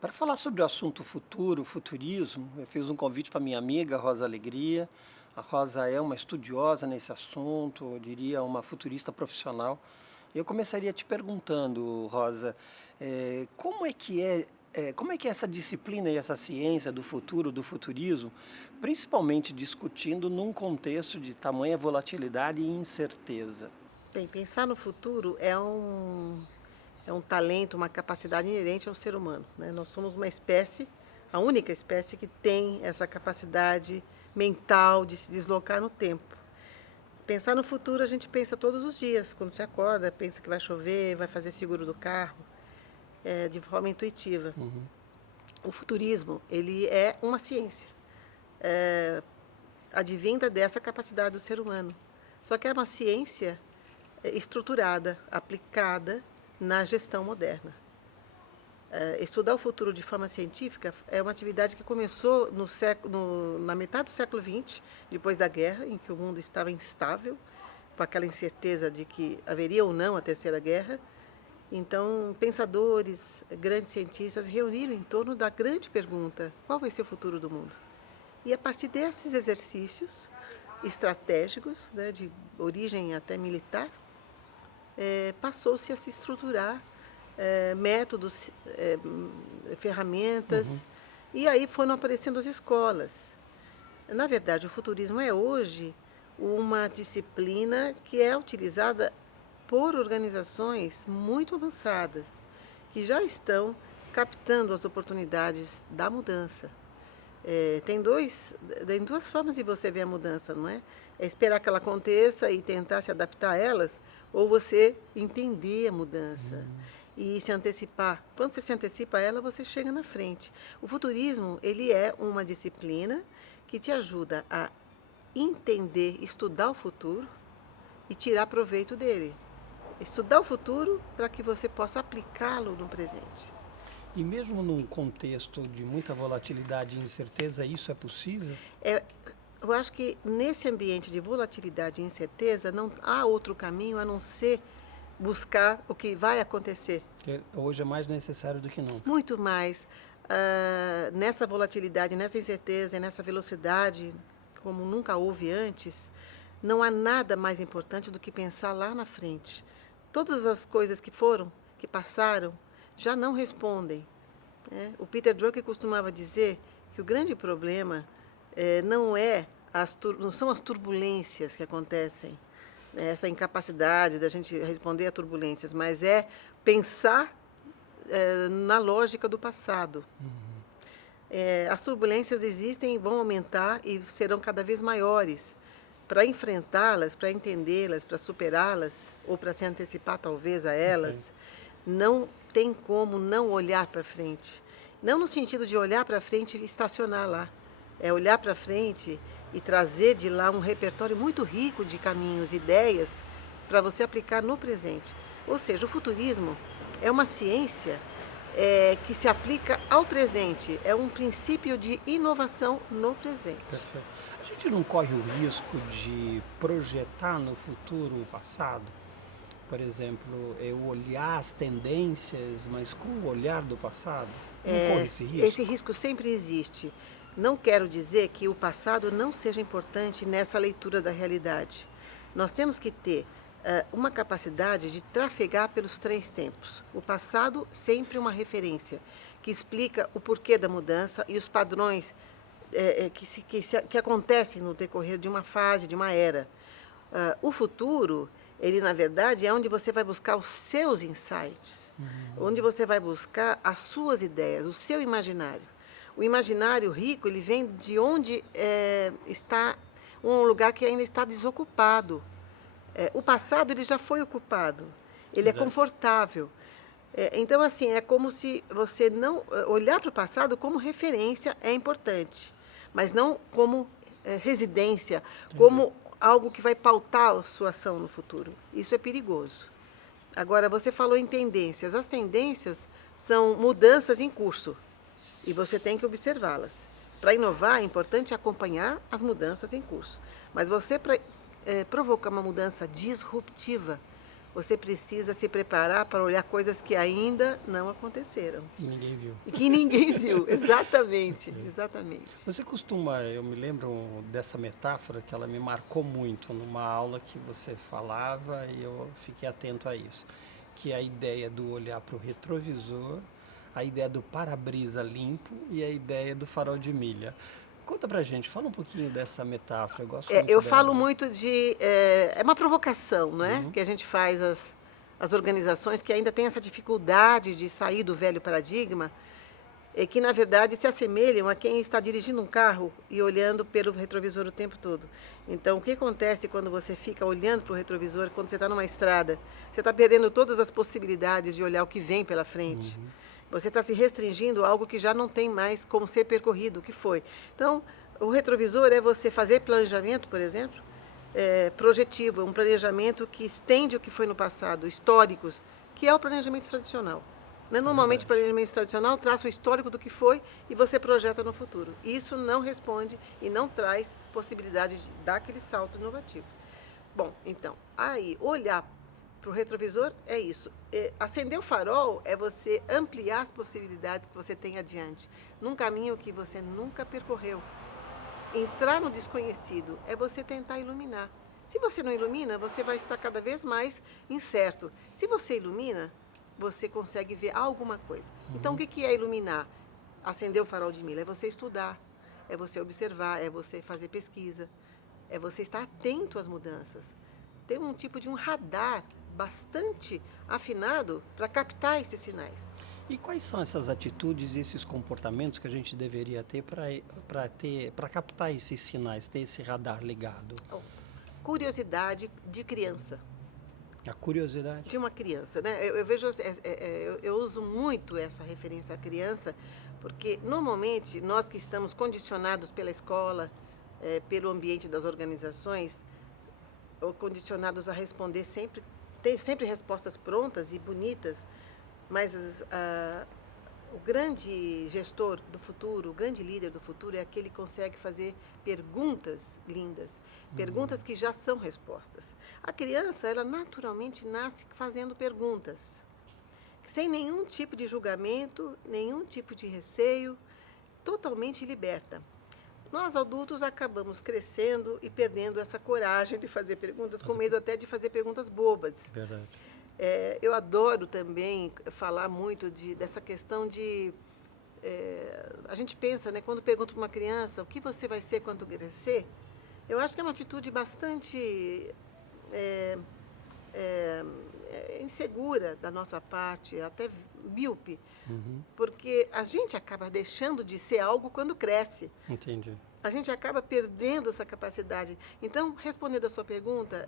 Para falar sobre o assunto futuro, futurismo, eu fiz um convite para minha amiga Rosa Alegria. A Rosa é uma estudiosa nesse assunto, eu diria uma futurista profissional. Eu começaria te perguntando, Rosa, como é que é essa disciplina e essa ciência do futuro, do futurismo, principalmente discutindo num contexto de tamanha volatilidade e incerteza? Bem, pensar no futuro é um talento, uma capacidade inerente ao ser humano, né? Nós somos uma espécie, a única espécie que tem essa capacidade mental de se deslocar no tempo. Pensar no futuro a gente pensa todos os dias, quando se acorda, pensa que vai chover, vai fazer seguro do carro, de forma intuitiva. Uhum. O futurismo, ele é uma ciência, é, advinda dessa capacidade do ser humano. Só que é uma ciência estruturada, aplicada na gestão moderna. Estudar o futuro de forma científica é uma atividade que começou na metade do século XX, depois da guerra, em que o mundo estava instável, com aquela incerteza de que haveria ou não a Terceira Guerra. Então, pensadores, grandes cientistas reuniram em torno da grande pergunta: qual vai ser o futuro do mundo? E a partir desses exercícios estratégicos, né, de origem até militar, passou-se a se estruturar métodos, Uhum. ferramentas, e aí foram aparecendo as escolas. Na verdade, o futurismo é hoje uma disciplina que é utilizada por organizações muito avançadas, que já estão captando as oportunidades da mudança. Tem duas formas de você ver a mudança, não é? É esperar que ela aconteça e tentar se adaptar a elas, ou você entender a mudança e se antecipar. Quando você se antecipa a ela, você chega na frente. O futurismo, ele é uma disciplina que te ajuda a entender, estudar o futuro e tirar proveito dele. Estudar o futuro para que você possa aplicá-lo no presente. E mesmo num contexto de muita volatilidade e incerteza, isso é possível? É, eu acho que nesse ambiente de volatilidade e incerteza, não há outro caminho a não ser buscar o que vai acontecer. Que hoje é mais necessário do que nunca. Muito mais nessa volatilidade, nessa incerteza e nessa velocidade, como nunca houve antes, não há nada mais importante do que pensar lá na frente. Todas as coisas que foram, que passaram, já não respondem. Né? O Peter Drucker costumava dizer que o grande problema não são as turbulências que acontecem, né, essa incapacidade da gente responder a turbulências, mas é pensar na lógica do passado. As turbulências existem, vão aumentar e serão cada vez maiores. Para enfrentá-las, para entendê-las, para superá-las, ou para se antecipar talvez a Ok. elas, não tem como não olhar para frente. Não no sentido de olhar para frente e estacionar lá. É olhar para frente e trazer de lá um repertório muito rico de caminhos, ideias, para você aplicar no presente. Ou seja, o futurismo é uma ciência que se aplica ao presente, é um princípio de inovação no presente. Perfeito. A gente não corre o risco de projetar no futuro o passado? Por exemplo, eu olhar as tendências, mas com o olhar do passado? Não corre esse Esse risco? risco sempre existe. Não quero dizer que o passado não seja importante nessa leitura da realidade. Nós temos que ter uma capacidade de trafegar pelos três tempos. O passado, sempre uma referência, que explica o porquê da mudança e os padrões que acontecem no decorrer de uma fase, de uma era. O futuro, ele na verdade é onde você vai buscar os seus insights, onde você vai buscar as suas ideias, o seu imaginário. O imaginário rico, ele vem de onde está um lugar que ainda está desocupado. O passado, ele já foi ocupado, ele é Verdade. confortável. Então, assim, é como se você não olhar para o passado como referência é importante, mas não como residência, Entendi. como algo que vai pautar a sua ação no futuro. Isso é perigoso. Agora, você falou em tendências. As tendências são mudanças em curso e você tem que observá-las. Para inovar, é importante acompanhar as mudanças em curso. Mas você, para provocar uma mudança disruptiva, Você precisa se preparar para olhar coisas que ainda não aconteceram. Ninguém viu. E que ninguém viu. Exatamente, exatamente. Você costuma, eu me lembro dessa metáfora que ela me marcou muito numa aula que você falava e eu fiquei atento a isso, que é a ideia do olhar para o retrovisor, a ideia do para-brisa limpo e a ideia do farol de milha. Conta pra gente, fala um pouquinho dessa metáfora, eu gosto muito Eu dela. falo muito de... É uma provocação, não é? Que a gente faz as organizações que ainda têm essa dificuldade de sair do velho paradigma, que na verdade se assemelham a quem está dirigindo um carro e olhando pelo retrovisor o tempo todo. Então, o que acontece quando você fica olhando para o retrovisor, quando você está numa estrada? Você está perdendo todas as possibilidades de olhar o que vem pela frente. Você está se restringindo a algo que já não tem mais como ser percorrido, o que foi. Então, o retrovisor é você fazer planejamento, por exemplo, projetivo, um planejamento que estende o que foi no passado, históricos, que é o planejamento tradicional. Né? Normalmente, o planejamento tradicional traça o histórico do que foi e você projeta no futuro. Isso não responde e não traz possibilidade de dar aquele salto inovativo. Bom, então, aí, olhar para o retrovisor é isso. Acender o farol é você ampliar as possibilidades que você tem adiante, num caminho que você nunca percorreu. Entrar no desconhecido é você tentar iluminar. Se você não ilumina, você vai estar cada vez mais incerto. Se você ilumina, você consegue ver alguma coisa. Então, o que é iluminar? Acender o farol de milha é você estudar, é você observar, é você fazer pesquisa, é você estar atento às mudanças. Tem um tipo de um radar bastante afinado para captar esses sinais. E quais são essas atitudes e esses comportamentos que a gente deveria ter para captar esses sinais, ter esse radar ligado? Curiosidade de criança. A curiosidade? De uma criança, né? Eu vejo, eu uso muito essa referência à criança, porque normalmente nós que estamos condicionados pela escola, pelo ambiente das organizações, ou condicionados a responder sempre, ter sempre respostas prontas e bonitas, mas o grande gestor do futuro, o grande líder do futuro é aquele que consegue fazer perguntas lindas, perguntas que já são respostas. A criança, ela naturalmente nasce fazendo perguntas, sem nenhum tipo de julgamento, nenhum tipo de receio, totalmente liberta. Nós adultos acabamos crescendo e perdendo essa coragem de fazer perguntas, com medo até de fazer perguntas bobas. Verdade. Eu adoro também falar muito dessa questão de... a gente pensa, né, quando pergunta para uma criança o que você vai ser quando crescer, eu acho que é uma atitude bastante insegura da nossa parte, até míope, porque a gente acaba deixando de ser algo quando cresce. Entendi. A gente acaba perdendo essa capacidade. Então, respondendo a sua pergunta,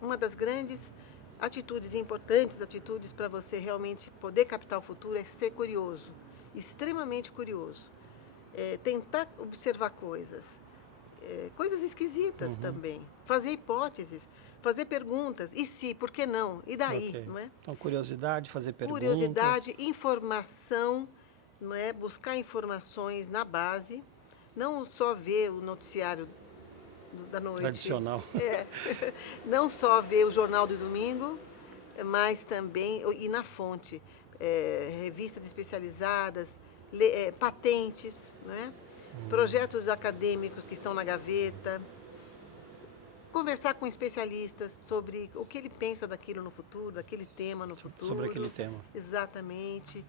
uma das grandes atitudes importantes, atitudes para você realmente poder captar o futuro é ser curioso, extremamente curioso. Tentar observar coisas, coisas esquisitas também, fazer hipóteses, fazer perguntas, e se, por que não, e daí, Okay. não é? Então, curiosidade, fazer perguntas. Curiosidade, informação, não é? Buscar informações na base, não só ver o noticiário da noite. Tradicional. Não só ver o jornal do domingo, mas também ir na fonte. Revistas especializadas, patentes, não é? Projetos acadêmicos que estão na gaveta. Conversar com especialistas sobre o que ele pensa daquilo no futuro, daquele tema no futuro. Sobre aquele tema. Exatamente.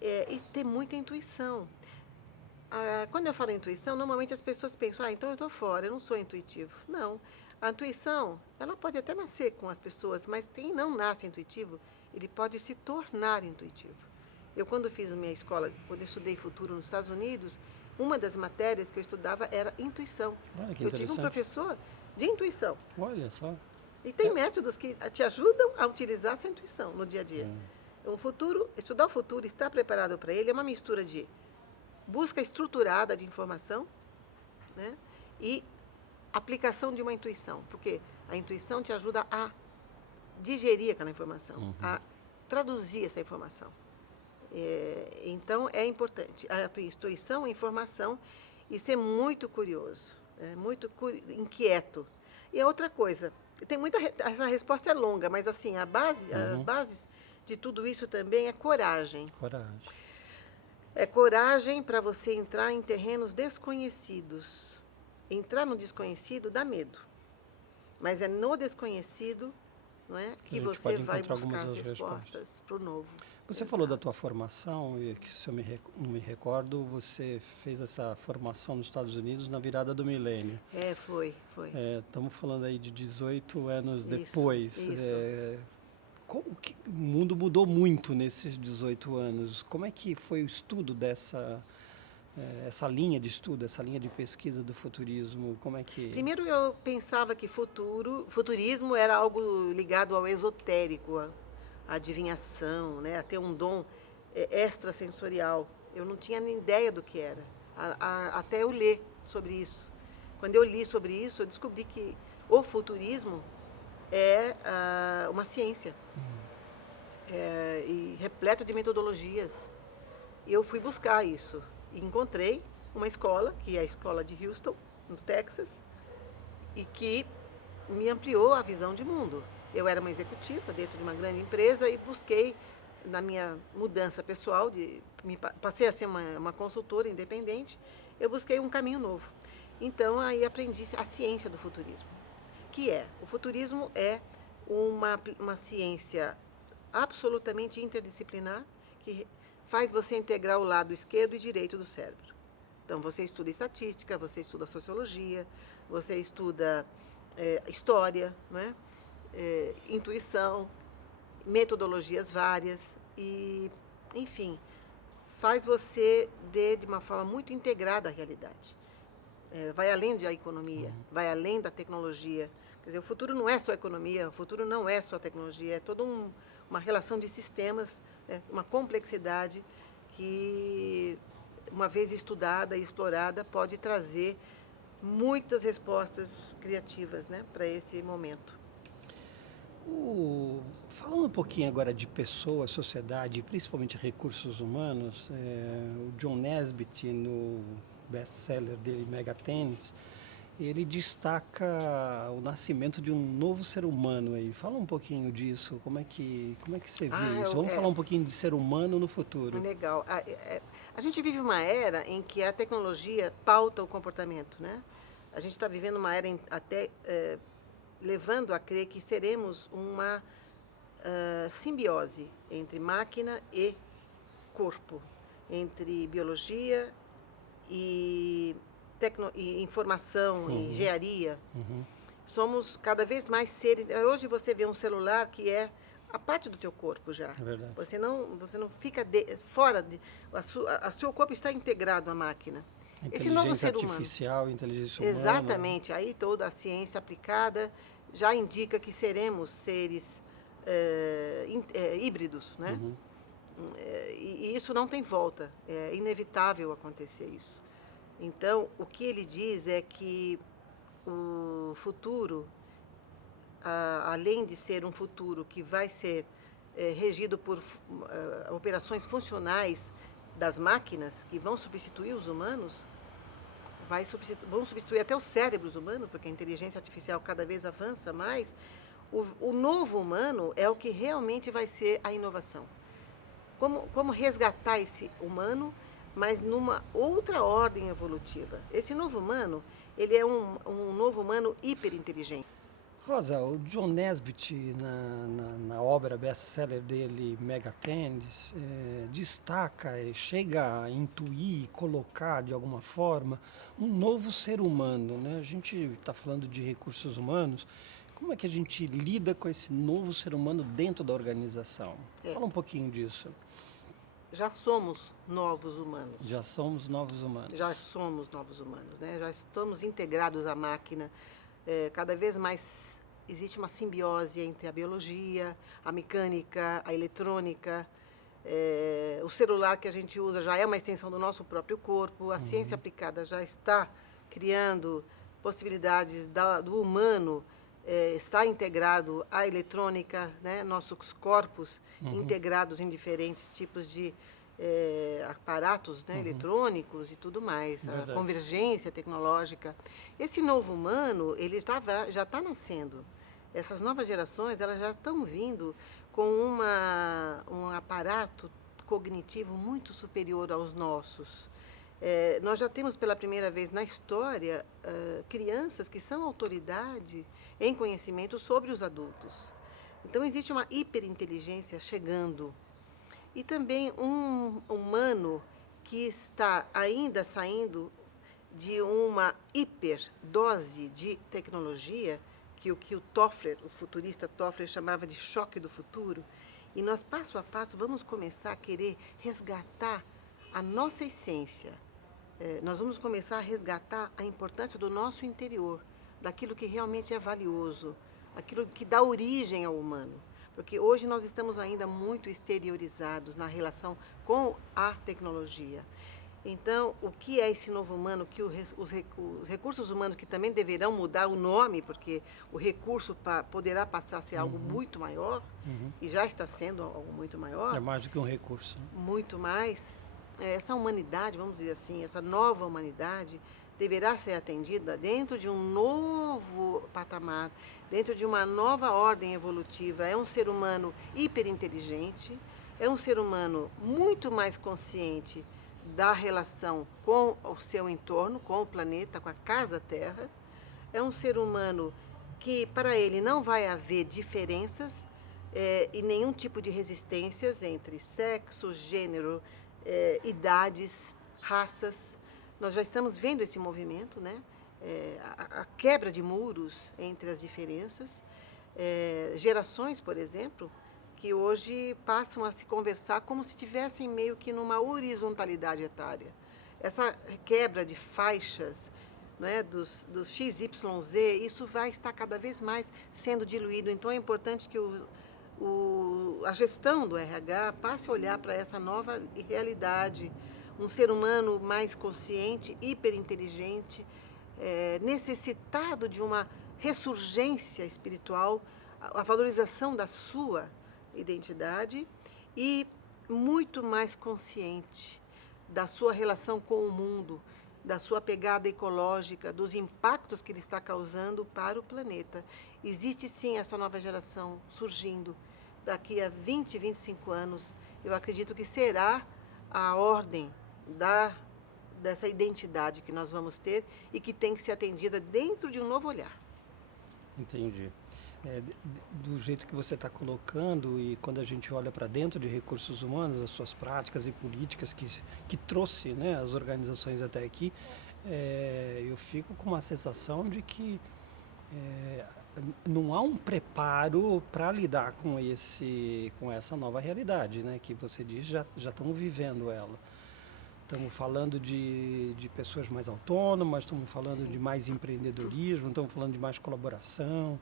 E ter muita intuição. Quando eu falo intuição, normalmente as pessoas pensam, então eu estou fora, eu não sou intuitivo. Não. A intuição, ela pode até nascer com as pessoas, mas quem não nasce intuitivo, ele pode se tornar intuitivo. Eu, quando fiz a minha escola, quando eu estudei futuro nos Estados Unidos, uma das matérias que eu estudava era intuição. Olha, que eu tive um professor de intuição. Olha só. E tem métodos que te ajudam a utilizar essa intuição no dia a dia. Estudar o futuro, estar preparado para ele, é uma mistura de busca estruturada de informação, né, e aplicação de uma intuição, porque a intuição te ajuda a digerir aquela informação, a traduzir essa informação. Então, é importante a intuição, a informação e ser muito curioso, muito inquieto. E a outra coisa, tem essa resposta é longa, mas assim, as bases de tudo isso também é coragem. Coragem. É coragem para você entrar em terrenos desconhecidos. Entrar no desconhecido dá medo, mas é no desconhecido, não é, que você vai buscar as respostas para o novo. Você falou da tua formação, e que se eu não me recordo, você fez essa formação nos Estados Unidos na virada do milênio. Foi. Estamos falando aí de 18 anos depois. Isso. O mundo mudou muito nesses 18 anos. Como é que foi o estudo essa linha de estudo, essa linha de pesquisa do futurismo? Como é que... Primeiro eu pensava que futurismo era algo ligado ao esotérico, à adivinhação, né? A ter um dom extrasensorial. Eu não tinha nem ideia do que era, até eu ler sobre isso. Quando eu li sobre isso, eu descobri que o futurismo é uma ciência, e repleto de metodologias. E eu fui buscar isso. E encontrei uma escola, que é a escola de Houston, no Texas, e que me ampliou a visão de mundo. Eu era uma executiva dentro de uma grande empresa e busquei, na minha mudança pessoal, passei a ser uma consultora independente, eu busquei um caminho novo. Então, aí aprendi a ciência do futurismo, o futurismo é uma ciência absolutamente interdisciplinar, que faz você integrar o lado esquerdo e direito do cérebro. Então, você estuda estatística, você estuda sociologia, você estuda história, né? Intuição, metodologias várias e, enfim, faz você de uma forma muito integrada à realidade. Vai além da economia, vai além da tecnologia. Quer dizer, o futuro não é só economia, o futuro não é só tecnologia, é toda uma relação de sistemas, uma complexidade que, uma vez estudada e explorada, pode trazer muitas respostas criativas, né, para esse momento. Falando um pouquinho agora de pessoas, sociedade, principalmente recursos humanos, o John Naisbitt, no best-seller dele, Mega Tênis, ele destaca o nascimento de um novo ser humano aí. Fala um pouquinho disso, como é que você vê isso? Vamos falar um pouquinho de ser humano no futuro. Legal. A gente vive uma era em que a tecnologia pauta o comportamento, né? A gente está vivendo uma era levando a crer que seremos uma simbiose entre máquina e corpo, entre biologia e informação, e engenharia. Somos cada vez mais seres. Hoje você vê um celular que é a parte do teu corpo já. É verdade. Você não fica fora o seu corpo está integrado à máquina. Esse novo ser humano. Artificial, inteligência humana. Exatamente. Aí toda a ciência aplicada já indica que seremos seres híbridos, né? E isso não tem volta. É inevitável acontecer isso. Então, o que ele diz é que o futuro, além de ser um futuro que vai ser regido por operações das máquinas, que vão substituir os humanos, vão substituir até os cérebros humanos, porque a inteligência artificial cada vez avança mais, o novo humano é o que realmente vai ser a inovação. Como resgatar esse humano, mas numa outra ordem evolutiva. Esse novo humano, ele é um novo humano hiperinteligente. Rosa, o John Naisbitt, na obra best-seller dele, Mega Tênis, destaca, chega a intuir, colocar de alguma forma, um novo ser humano, né? A gente está falando de recursos humanos, como é que a gente lida com esse novo ser humano dentro da organização? Fala um pouquinho disso. Já somos novos humanos. Já somos novos humanos. Já somos novos humanos, né? Já estamos integrados à máquina. Cada vez mais existe uma simbiose entre a biologia, a mecânica, a eletrônica. O celular que a gente usa já é uma extensão do nosso próprio corpo. A ciência aplicada já está criando possibilidades do humano estar integrado à eletrônica, né? Nossos corpos integrados em diferentes tipos de aparatos, né? Eletrônicos e tudo mais, a convergência tecnológica. Esse novo humano, ele já está nascendo. Essas novas gerações, elas já estão vindo com um aparato cognitivo muito superior aos nossos. Nós já temos pela primeira vez na história crianças que são autoridade em conhecimento sobre os adultos. Então existe uma hiperinteligência chegando. E também um humano que está ainda saindo de uma hiperdose de tecnologia, que o Toffler, o futurista Toffler, chamava de choque do futuro. E nós, passo a passo, vamos começar a querer resgatar a nossa essência. Nós vamos começar a resgatar a importância do nosso interior, daquilo que realmente é valioso, aquilo que dá origem ao humano. Porque hoje nós estamos ainda muito exteriorizados na relação com a tecnologia. Então, o que é esse novo humano, que os recursos humanos que também deverão mudar o nome, porque o recurso poderá passar a ser algo muito maior, e já está sendo algo muito maior. É mais do que um recurso. Muito mais. Essa humanidade, vamos dizer assim, essa nova humanidade deverá ser atendida dentro de um novo patamar, dentro de uma nova ordem evolutiva. É um ser humano hiperinteligente, é um ser humano muito mais consciente da relação com o seu entorno, com o planeta, com a casa Terra. É um ser humano que, para ele, não vai haver diferenças e nenhum tipo de resistências entre sexo, gênero, idades, raças. Nós já estamos vendo esse movimento, né? A quebra de muros entre as diferenças. Gerações, por exemplo, que hoje passam a se conversar como se estivessem meio que numa horizontalidade etária. Essa quebra de faixas, né, dos XYZ, isso vai estar cada vez mais sendo diluído. Então é importante que a gestão do RH passe a olhar para essa nova realidade. Um ser humano mais consciente, hiperinteligente, necessitado de uma ressurgência espiritual, a valorização da sua identidade e muito mais consciente da sua relação com o mundo, da sua pegada ecológica, dos impactos que ele está causando para o planeta. Existe sim essa nova geração surgindo. Daqui a 20, 25 anos, eu acredito que será a ordem dessa identidade que nós vamos ter e que tem que ser atendida dentro de um novo olhar. Entendi. Do jeito que você está colocando, e quando a gente olha para dentro de recursos humanos, as suas práticas e políticas que trouxe, né, as organizações até aqui, eu fico com uma sensação de que não há um preparo para lidar com essa nova realidade, né, que você diz, já estamos vivendo ela. Estamos falando de pessoas mais autônomas, estamos falando de mais empreendedorismo, estamos falando de mais colaboração.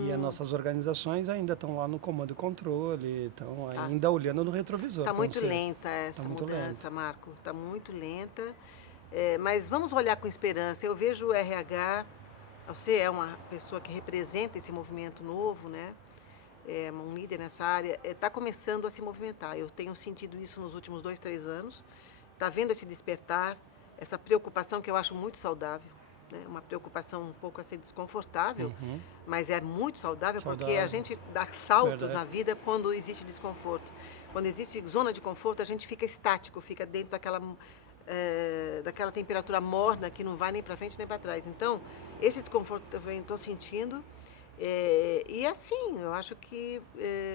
E as nossas organizações ainda estão lá no comando e controle, estão ainda olhando no retrovisor. Está muito lenta essa mudança, Marco, está muito lenta. Mas vamos olhar com esperança. Eu vejo o RH, você é uma pessoa que representa esse movimento novo, né? É um líder nessa área, está começando a se movimentar. Eu tenho sentido isso nos últimos 2, 3 anos. Está vendo esse despertar, essa preocupação que eu acho muito saudável. Né? Uma preocupação um pouco assim desconfortável, mas é muito saudável, porque a gente dá saltos na vida quando existe desconforto. Quando existe zona de conforto, a gente fica estático, fica dentro daquela temperatura morna que não vai nem para frente nem para trás. Então, esse desconforto eu estou sentindo. E assim, eu acho que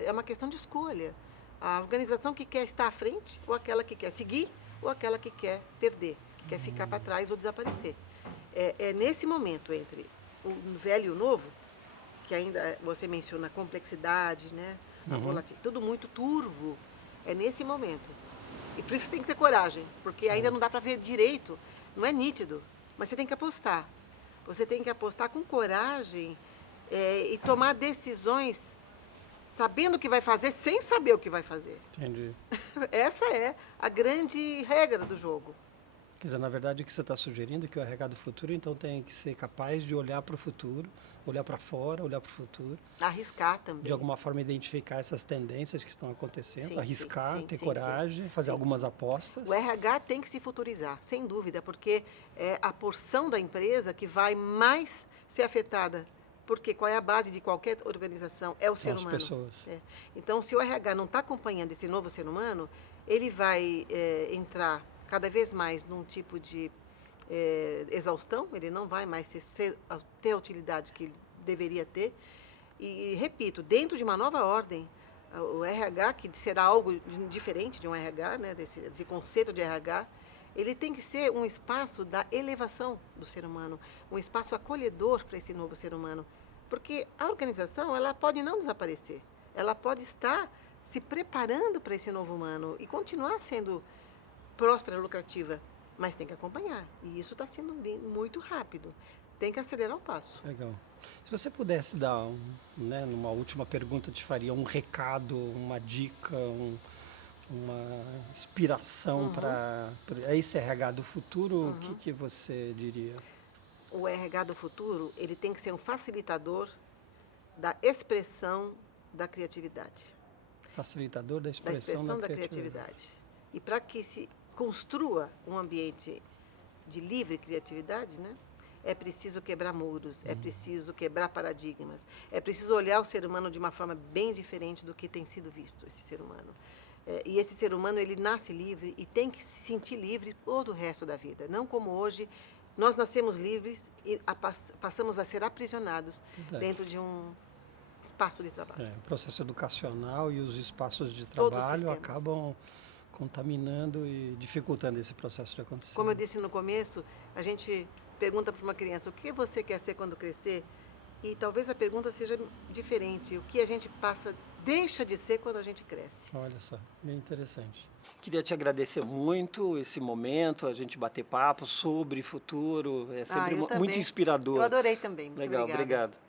é uma questão de escolha. A organização que quer estar à frente, ou aquela que quer seguir, ou aquela que quer perder, que quer ficar para trás ou desaparecer. É nesse momento entre o velho e o novo, que ainda você menciona a complexidade, né? A volatilidade, tudo muito turvo. É nesse momento. E por isso tem que ter coragem, porque ainda não dá para ver direito, não é nítido, mas você tem que apostar. Você tem que apostar com coragem e tomar decisões sabendo o que vai fazer, sem saber o que vai fazer. Entendi. Essa é a grande regra do jogo. Quer dizer, na verdade, o que você está sugerindo é que o RH do futuro, então, tem que ser capaz de olhar para o futuro, olhar para fora, olhar para o futuro. Arriscar também. De alguma forma, identificar essas tendências que estão acontecendo, Sim, arriscar, sim, ter sim, coragem, fazer algumas apostas. O RH tem que se futurizar, sem dúvida, porque é a porção da empresa que vai mais ser afetada Porque qual é a base de qualquer organização? É o ser São as humano. pessoas. É. Então, se o RH não está acompanhando esse novo ser humano, ele vai entrar cada vez mais num tipo de exaustão, ele não vai mais ter a utilidade que ele deveria ter. E, repito, dentro de uma nova ordem, o RH, que será algo diferente de um RH, né, desse conceito de RH, ele tem que ser um espaço da elevação do ser humano, um espaço acolhedor para esse novo ser humano. Porque a organização, ela pode não desaparecer, ela pode estar se preparando para esse novo humano e continuar sendo próspera, lucrativa, mas tem que acompanhar. E isso está sendo muito rápido. Tem que acelerar o passo. Legal. Se você pudesse dar, né, numa última pergunta, te faria um recado, uma dica, uma inspiração para esse RH do futuro, o que você diria? O RH do futuro, ele tem que ser um facilitador da expressão da criatividade. Facilitador da Da expressão expressão da da criatividade. criatividade. E para que se construa um ambiente de livre criatividade, né? É preciso quebrar muros, é preciso quebrar paradigmas, é preciso olhar o ser humano de uma forma bem diferente do que tem sido visto, esse ser humano. E esse ser humano, ele nasce livre e tem que se sentir livre todo o resto da vida. Não como hoje, nós nascemos livres e passamos a ser aprisionados dentro de um espaço de trabalho. O processo educacional e os espaços de Todos os trabalho sistemas. acabam contaminando e dificultando esse processo de acontecer. Como eu disse no começo, a gente pergunta para uma criança o que você quer ser quando crescer, e talvez a pergunta seja diferente, o que a gente deixa de ser quando a gente cresce. Olha só, bem interessante. Queria te agradecer muito esse momento, a gente bater papo sobre futuro, é sempre eu muito também. inspirador. Eu adorei também. Muito Legal, obrigada. obrigado.